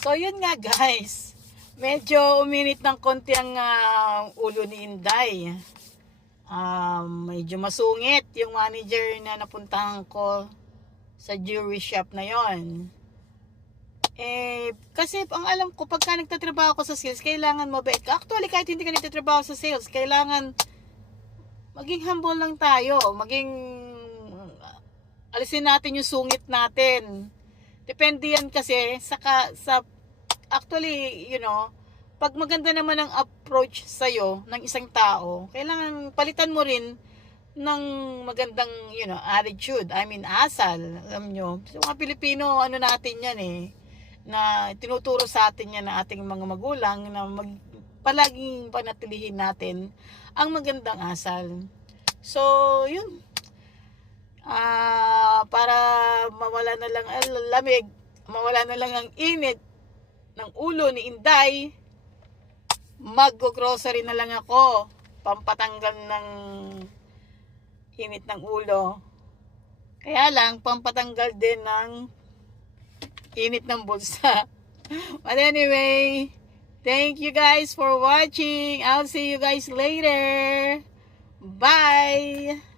So, yun nga guys. Medyo uminit ng konti ang ulo ni Inday. Medyo masungit yung manager na napuntahan ko sa jewelry shop na yon. Kasi ang alam ko, pagka nagtatrabaho ko sa sales, kailangan mabait ka. Actually, kahit hindi ka nagtatrabaho sa sales, kailangan maging humble lang tayo. Alisin natin yung sungit natin. Depende yan kasi sa actually, pag maganda naman ang approach sa'yo ng isang tao, kailangan palitan mo rin ng magandang, attitude. I mean, asal. Alam nyo, sa mga Pilipino, natin yan na tinuturo sa atin yan ng ating mga magulang na palaging panatilihin natin ang magandang asal. So, yun. Para mawala na lang ang lamig, mawala na lang ang init ng ulo ni Inday, mag-grocery na lang ako, pampatanggal ng init ng ulo. Kaya lang, pampatanggal din ng init ng bulsa. But anyway, thank you guys for watching. I'll see you guys later. Bye!